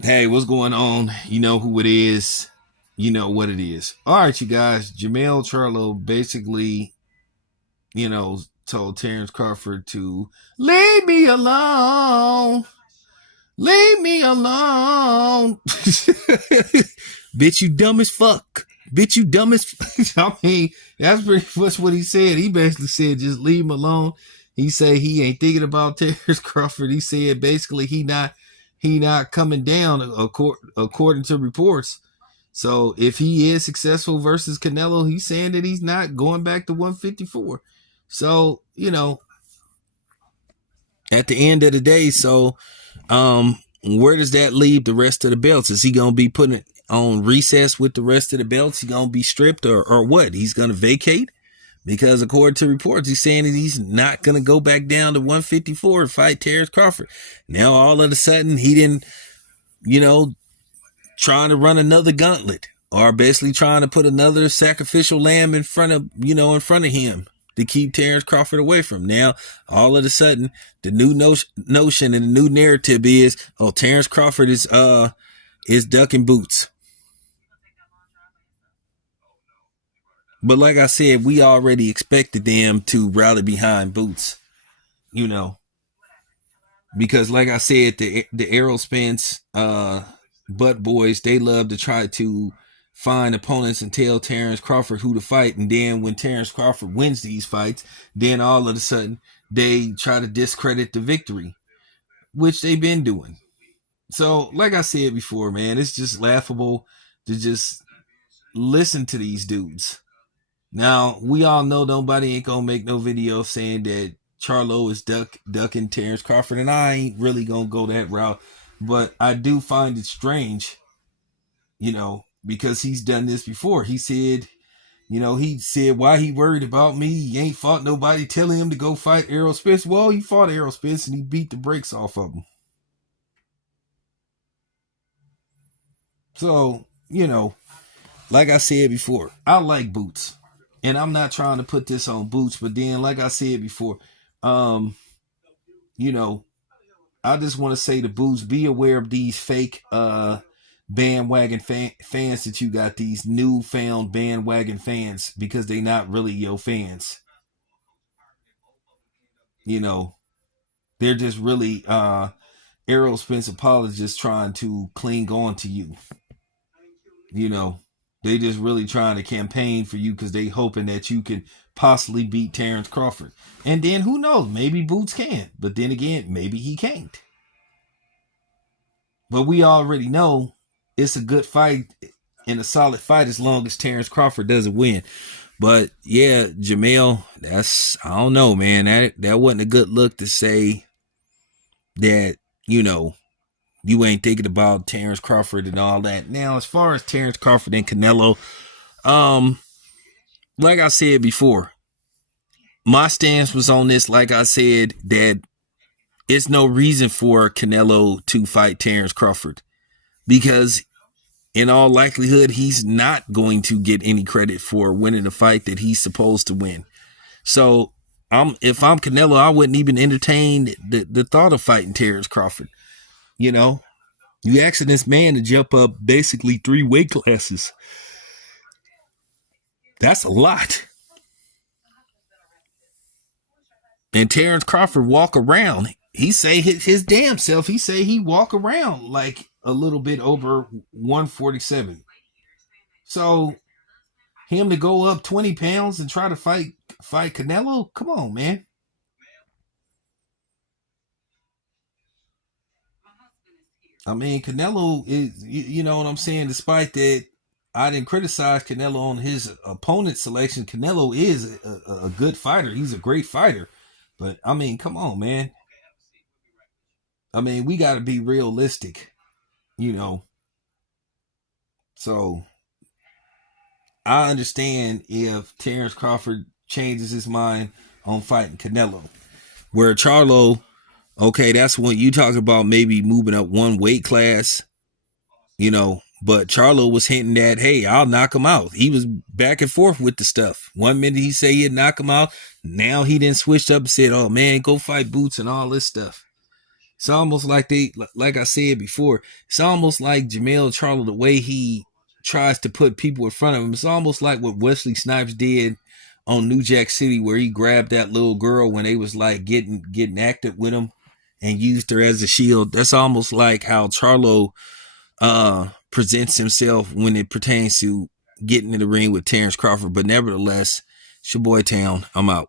Hey, what's going on? You know who it is. You know what it is. All right, you guys. Jermell Charlo basically, told Terrence Crawford to leave me alone. Leave me alone. Bitch, you dumb as fuck. Bitch, you dumb as fuck. I mean, that's pretty much what he said. He basically said, just leave him alone. He said he ain't thinking about Terrence Crawford. He said basically he not coming down according to reports. So if he is successful versus Canelo, he's saying that he's not going back to 154. So, at the end of the day, where does that leave the rest of the belts? Is he gonna be putting it on recess with the rest of the belts? He gonna be stripped or what? He's gonna vacate? Because according to reports, he's saying that he's not gonna go back down to 154 and fight Terrence Crawford. Now all of a sudden he didn't, you know, trying to run another gauntlet or basically trying to put another sacrificial lamb in front of him to keep Terrence Crawford away from. Now, all of a sudden, the new notion and the new narrative is, oh, Terrence Crawford is ducking boots. But like I said, we already expected them to rally behind boots, you know, because like I said, the Errol Spence butt boys, they love to try to find opponents and tell Terrence Crawford who to fight, and then when Terrence Crawford wins these fights, then all of a sudden they try to discredit the victory, which they've been doing. So like I said before, man, it's just laughable to just listen to these dudes. Now we all know nobody ain't gonna make no video saying that Charlo is ducking Terrence Crawford, and I ain't really gonna go that route. But I do find it strange, because he's done this before. He said why he worried about me. He ain't fought nobody telling him to go fight Errol Spence. Well, he fought Errol Spence and he beat the brakes off of him. So, like I said before, I like Boots. And I'm not trying to put this on Boots, but then, like I said before, um, you know, I just want to say to Boots, be aware of these fake bandwagon fans that you got, these newfound bandwagon fans, because they not really your fans. You know, they're just really Errol Spence apologists trying to cling on to you. You know, they just really trying to campaign for you because they hoping that you can possibly beat Terrence Crawford. And then who knows? Maybe Boots can. But then again, maybe he can't. But we already know it's a good fight and a solid fight as long as Terrence Crawford doesn't win. But yeah, Jamel, I don't know, man. That wasn't a good look to say that, you ain't thinking about Terrence Crawford and all that. Now, as far as Terrence Crawford and Canelo, um, like I said before, my stance was on this. Like I said, that it's no reason for Canelo to fight Terrence Crawford because, in all likelihood, he's not going to get any credit for winning a fight that he's supposed to win. So, if I'm Canelo, I wouldn't even entertain the thought of fighting Terrence Crawford. You asking this man to jump up basically 3 weight classes. That's a lot. And Terrence Crawford walk around. He say his damn self. He say he walk around like a little bit over 147. So him to go up 20 pounds and try to fight Canelo? Come on, man. I mean, Canelo is, you know what I'm saying? Despite that, I didn't criticize Canelo on his opponent selection. Canelo is a good fighter. He's a great fighter. But, I mean, come on, man. I mean, we got to be realistic, you know. So, I understand if Terrence Crawford changes his mind on fighting Canelo. Where Charlo, okay, that's when you talk about maybe moving up 1 weight class, but Charlo was hinting that, hey, I'll knock him out. He was back and forth with the stuff. 1 minute he said he'd knock him out. Now he didn't switch up and said, oh man, go fight Boots and all this stuff. It's almost like like I said before, it's almost like Jermell Charlo, the way he tries to put people in front of him. It's almost like what Wesley Snipes did on New Jack City, where he grabbed that little girl when they was like getting active with him and used her as a shield. That's almost like how Charlo presents himself when it pertains to getting in the ring with Terrence Crawford. But nevertheless, it's your boy Town. I'm out.